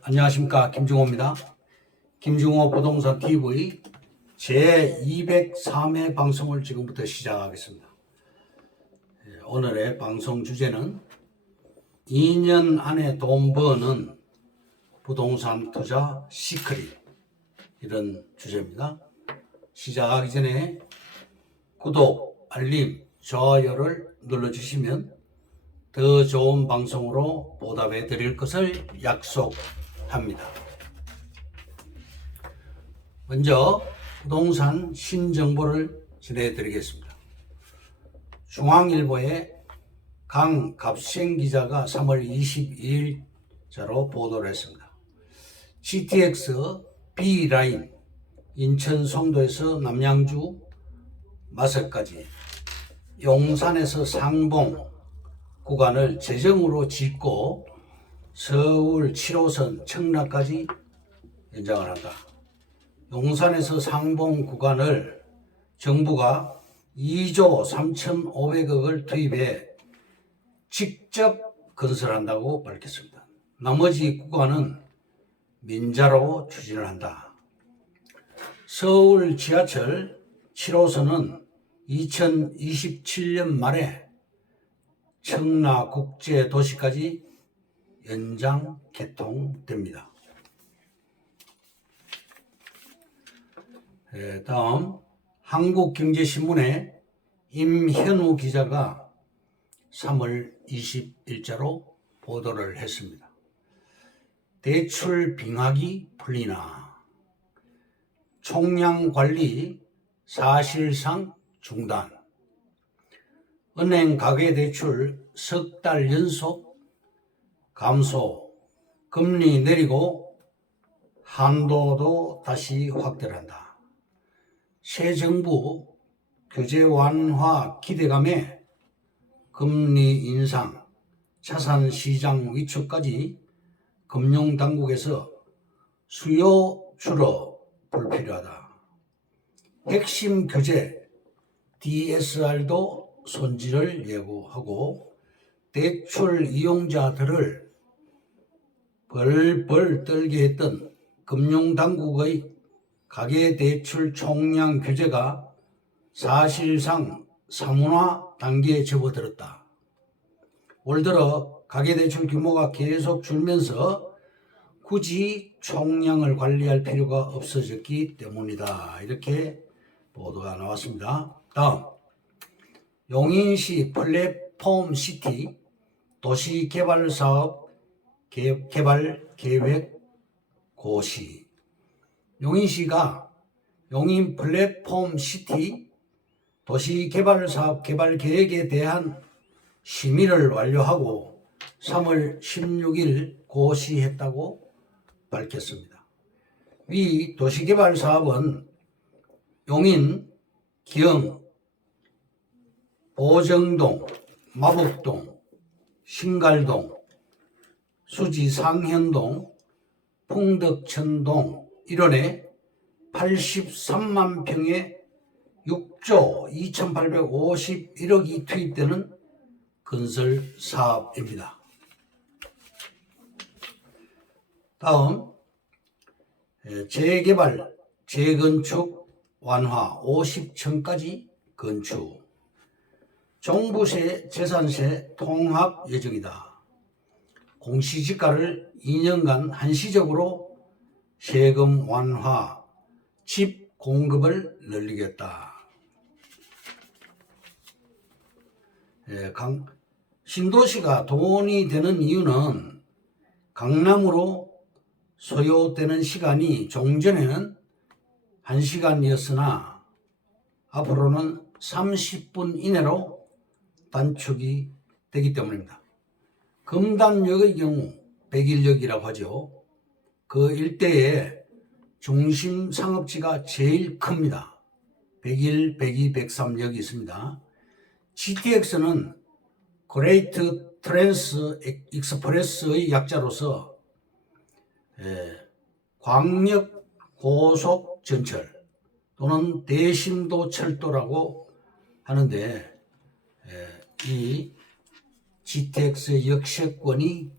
안녕하십니까. 김중호입니다. 김중호 부동산 TV 제203회 방송을 지금부터 시작하겠습니다. 오늘의 방송 주제는 2년 안에 돈 버는 부동산 투자 시크릿, 이런 주제입니다. 시작하기 전에 구독, 알림, 좋아요를 눌러주시면 더 좋은 방송으로 보답해 드릴 것을 약속합니다. 먼저 부동산 신정보를 전해드리겠습니다. 중앙일보의 강갑생 기자가 3월 22일자로 보도를 했습니다. GTX B라인 인천 송도에서 남양주 마석까지, 용산에서 상봉 구간을 재정으로 짓고 서울 7호선 청라까지 연장을 한다. 용산에서 상봉 구간을 정부가 2조 3,500억을 투입해 직접 건설한다고 밝혔습니다. 나머지 구간은 민자로 추진을 한다. 서울 지하철 7호선은 2027년 말에 청라국제도시까지 연장 개통됩니다. 다음 한국경제신문의 임현우 기자가 3월 20일자로 보도를 했습니다. 대출 빙하기 풀리나, 총량 관리 사실상 중단, 은행 가계대출 석 달 연속 감소, 금리 내리고 한도도 다시 확대한다. 새 정부 규제 완화 기대감에 금리 인상, 자산시장 위축까지 금융당국에서 수요 줄어 불필요하다. 핵심 규제 DSR도 손질을 예고하고 대출 이용자들을 벌벌 떨게 했던 금융당국의 가계대출 총량 규제가 사실상 사문화 단계에 접어들었다. 올 들어 가계대출 규모가 계속 줄면서 굳이 총량을 관리할 필요가 없어졌기 때문이다. 이렇게 보도가 나왔습니다. 다음, 용인시 플랫폼 시티 도시개발사업 개발 계획 고시. 용인시가 용인 플랫폼 시티 도시개발사업 개발 계획에 대한 심의를 완료하고 3월 16일 고시했다고 밝혔습니다. 이 도시개발 사업은 용인, 기흥, 보정동, 마북동, 신갈동, 수지 상현동, 풍덕천동 일원에 83만 평에 6조 2,851억이 투입되는 건설 사업입니다. 다음, 재개발, 재건축 완화 50층까지 건축. 종부세, 재산세 통합 예정이다. 공시지가를 2년간 한시적으로 세금 완화, 집 공급을 늘리겠다. 신도시가 돈이 되는 이유는 강남으로 소요되는 시간이 종전에는 1시간이었으나 앞으로는 30분 이내로 단축이 되기 때문입니다. 금단역의 경우 101역이라고 하죠. 그 일대에 중심 상업지가 제일 큽니다. 101, 102, 103역이 있습니다. GTX는 그레이트 트랜스 익스프레스의 약자로서 광역 고속 전철 또는 대심도 철도라고 하는데, 이 GTX의 역세권이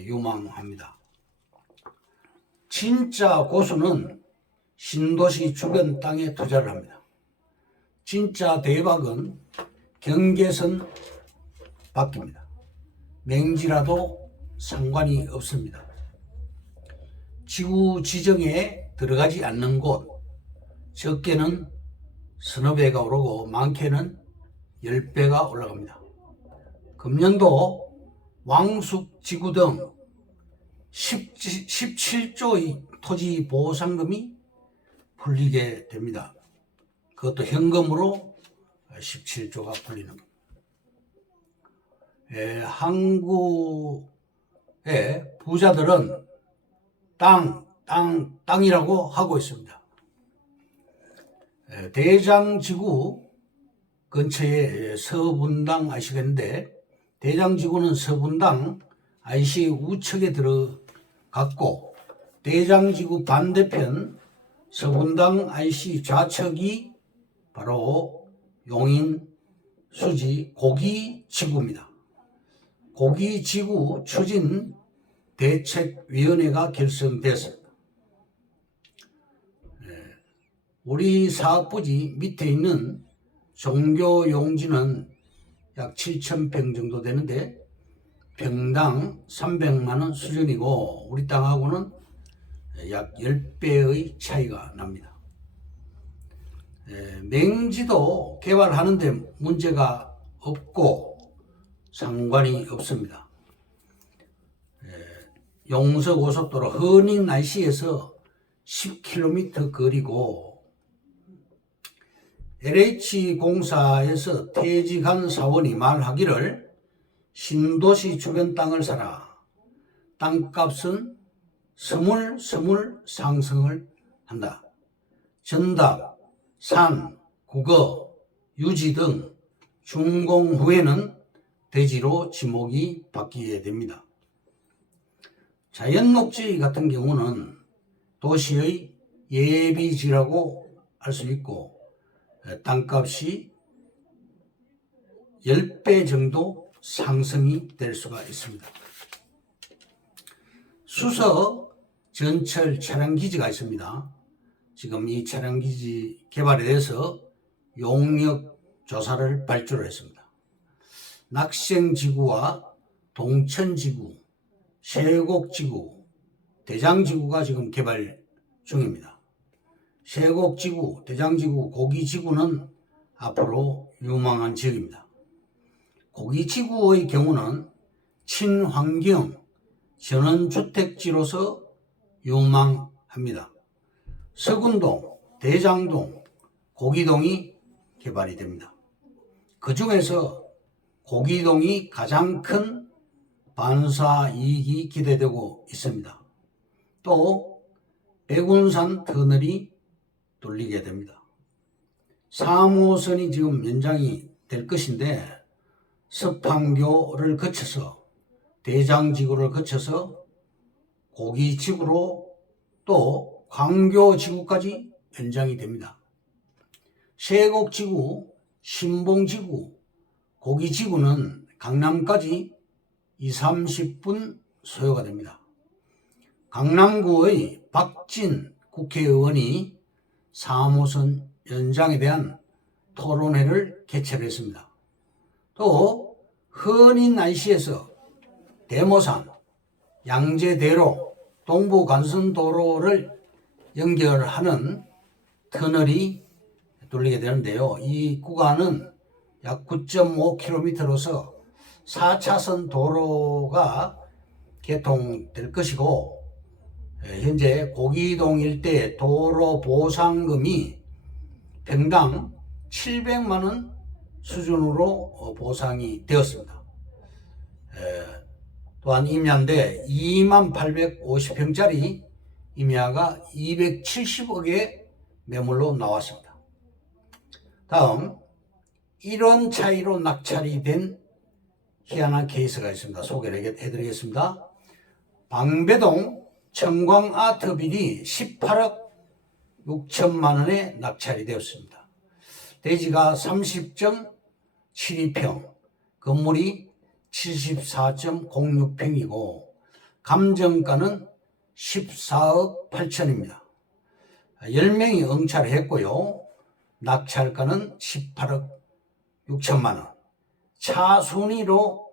유망합니다. 진짜 고수는 신도시 주변 땅에 투자를 합니다. 진짜 대박은 경계선 밖입니다. 맹지라도 상관이 없습니다. 지구 지정에 들어가지 않는 곳, 적게는 서너 배가 오르고 많게는 10배가 올라갑니다. 금년도 왕숙지구 등 17조의 토지 보상금이 풀리게 됩니다. 그것도 현금으로 17조가 풀리는 겁니다. 한국의 부자들은 땅이라고 하고 있습니다. 대장지구 근처에 서분당 아시겠는데, 대장지구는 서분당 IC 우측에 들어갔고, 대장지구 반대편 서분당 IC 좌측이 바로 용인 수지 고기지구입니다. 고기지구 추진 대책위원회가 결성됐습니다. 우리 사업부지 밑에 있는 종교용지는 약 7,000평 정도 되는데 평당 300만 원 수준이고, 우리 땅하고는 약 10배의 차이가 납니다. 맹지도 개발하는데 문제가 없고 상관이 없습니다. 용서고속도로 헌인 IC에서 10km 거리고, LH공사에서 퇴직한 사원이 말하기를 신도시 주변 땅을 사라. 땅값은 스물 상승을 한다. 전답, 산, 국어, 유지 등 준공 후에는 대지로 지목이 바뀌게 됩니다. 자연녹지 같은 경우는 도시의 예비지라고 할 수 있고, 땅값이 10배 정도 상승이 될 수가 있습니다. 수서 전철 차량기지가 있습니다. 지금 이 차량기지 개발에 대해서 용역 조사를 발주를 했습니다. 낙생지구와 동천지구, 세곡지구, 대장지구가 지금 개발 중입니다. 세곡지구, 대장지구, 고기지구는 앞으로 유망한 지역입니다. 고기지구의 경우는 친환경 전원주택지로서 유망합니다. 서군동, 대장동, 고기동이 개발이 됩니다. 그 중에서 고기동이 가장 큰 반사이익이 기대되고 있습니다. 또 백운산 터널이 뚫리게 됩니다. 3호선이 지금 연장이 될 것인데, 서판교를 거쳐서 대장지구를 거쳐서 고기지구로 또 광교지구까지 연장이 됩니다. 세곡지구, 신봉지구, 고기지구는 강남까지 20-30분 소요가 됩니다. 강남구의 박진 국회의원이 3호선 연장에 대한 토론회를 개최했습니다. 또 헌인 IC에서 대모산, 양재대로, 동부간선도로를 연결하는 터널이 뚫리게 되는데요. 이 구간은 약 9.5km로서 4차선 도로가 개통될 것이고, 현재 고기동 일대 도로 보상금이 평당 700만 원 수준으로 보상이 되었습니다. 또한 임야인데 2850평짜리 임야가 270억의 매물로 나왔습니다. 다음, 이런 차이로 낙찰이 된 희한한 케이스가 있습니다. 소개를 해드리겠습니다. 방배동 청광아트빌이 18억 6천만 원에 낙찰이 되었습니다. 대지가 30.72평, 건물이 74.06평이고 감정가는 14억 8천입니다. 10명이 응찰을 했고요. 낙찰가는 18억 6천만 원. 차순위로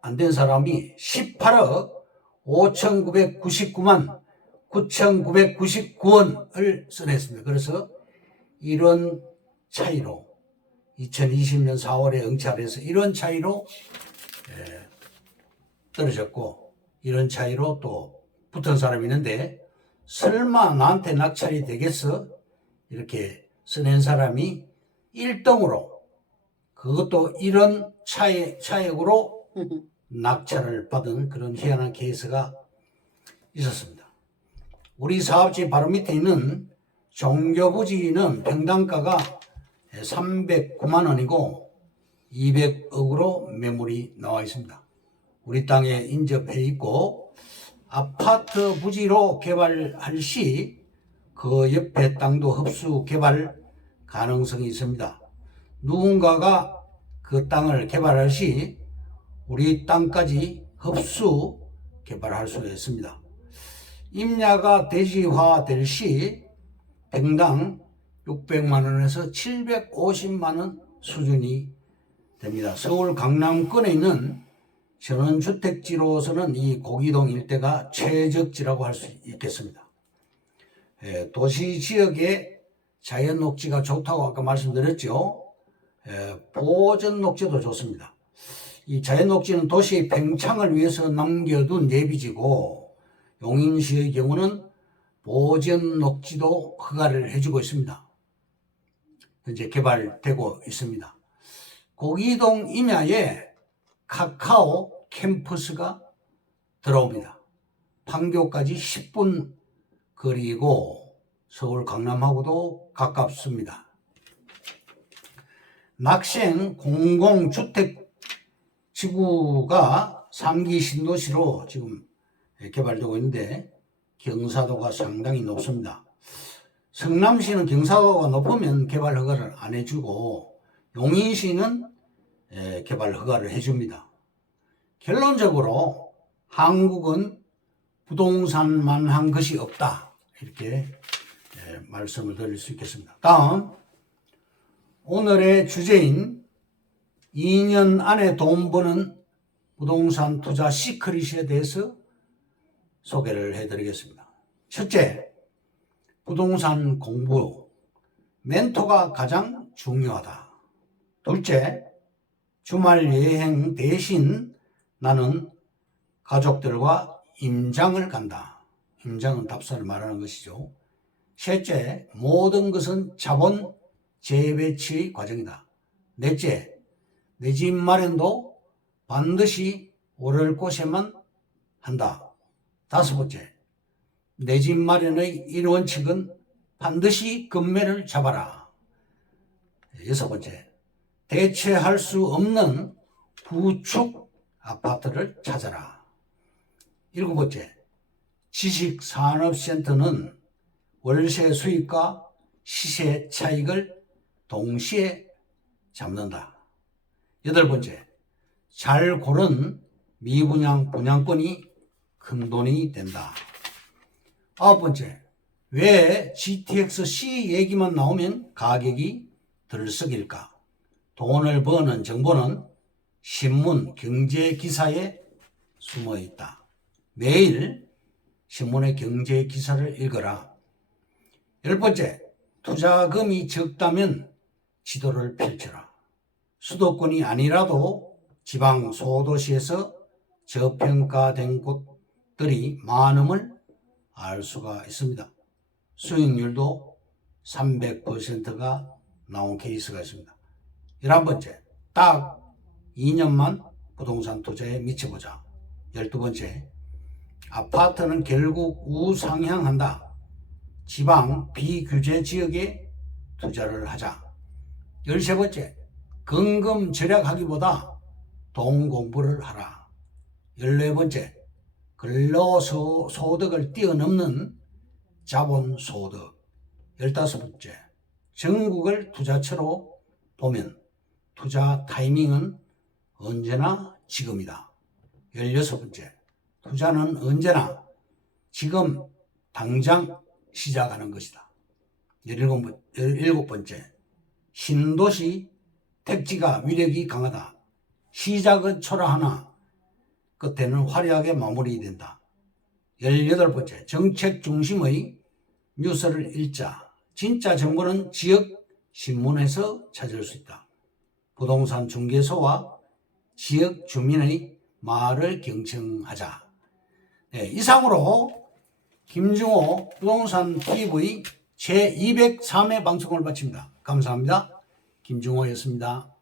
안 된 사람이 18억 5,999만 9,999원을 써냈습니다. 그래서 이런 차이로 2020년 4월에 응찰해서 이런 차이로 떨어졌고, 이런 차이로 또 붙은 사람이 있는데, 설마 나한테 낙찰이 되겠어? 이렇게 써낸 사람이 1등으로, 그것도 이런 차액으로 낙찰을 받은 그런 희한한 케이스가 있었습니다. 우리 사업지 바로 밑에 있는 종교부지는 평당가가 309만 원이고 200억으로 매물이 나와 있습니다. 우리 땅에 인접해 있고, 아파트 부지로 개발할 시 그 옆에 땅도 흡수 개발 가능성이 있습니다. 누군가가 그 땅을 개발할 시 우리 땅까지 흡수 개발할 수 있습니다. 임야가 대지화될 시 평당 600만 원에서 750만 원 수준이 됩니다. 서울 강남권에 있는 전원주택지로서는 이 고기동 일대가 최적지라고 할 수 있겠습니다. 도시 지역에 자연 녹지가 좋다고 아까 말씀드렸죠. 보전 녹지도 좋습니다. 이 자연 녹지는 도시의 팽창을 위해서 남겨둔 예비지고, 용인시의 경우는 보전 녹지도 허가를 해주고 있습니다. 현재 개발되고 있습니다. 고기동 임야에 카카오 캠퍼스가 들어옵니다. 판교까지 10분 거리고 서울 강남하고도 가깝습니다. 낙생 공공주택지구가 3기 신도시로 지금 개발되고 있는데 경사도가 상당히 높습니다. 성남시는 경사도가 높으면 개발 허가를 안 해주고, 용인시는 개발 허가를 해줍니다. 결론적으로 한국은 부동산만 한 것이 없다, 이렇게 말씀을 드릴 수 있겠습니다. 다음, 오늘의 주제인 2년 안에 돈 버는 부동산 투자 시크릿에 대해서 소개를 해드리겠습니다. 첫째, 부동산 공부, 멘토가 가장 중요하다. 둘째, 주말 여행 대신 나는 가족들과 임장을 간다. 임장은 답사를 말하는 것이죠. 셋째, 모든 것은 자본 재배치의 과정이다. 넷째, 내 집 마련도 반드시 오를 곳에만 한다. 다섯 번째, 내 집 마련의 1원칙은 반드시 금매를 잡아라. 여섯 번째, 대체할 수 없는 구축 아파트를 찾아라. 일곱 번째, 지식산업센터는 월세 수익과 시세 차익을 동시에 잡는다. 여덟 번째, 잘 고른 미분양 분양권이 큰 돈이 된다. 아홉 번째, 왜 GTX-C 얘기만 나오면 가격이 들썩일까? 돈을 버는 정보는 신문 경제 기사에 숨어 있다. 매일 신문의 경제 기사를 읽어라. 열 번째, 투자금이 적다면 지도를 펼쳐라. 수도권이 아니라도 지방 소도시에서 저평가된 곳들이 많음을 알 수가 있습니다. 수익률도 300%가 나온 케이스가 있습니다. 11번째, 딱 2년만 부동산 투자에 미쳐보자. 12번째, 아파트는 결국 우상향한다. 지방 비규제 지역에 투자를 하자. 13번째, 근금 절약하기보다 돈 공부를 하라. 14번째, 근로소득을 뛰어넘는 자본소득. 15번째, 전국을 투자처로 보면 투자 타이밍은 언제나 지금이다. 16번째, 투자는 언제나 지금 당장 시작하는 것이다. 17번째, 신도시 택지가 위력이 강하다. 시작은 초라하나 끝에는 화려하게 마무리된다. 18번째, 정책 중심의 뉴스를 읽자. 진짜 정보는 지역 신문에서 찾을 수 있다. 부동산 중개소와 지역 주민의 말을 경청하자. 네, 이상으로 김중호 부동산 TV 제203회 방송을 마칩니다. 감사합니다. 김중호였습니다.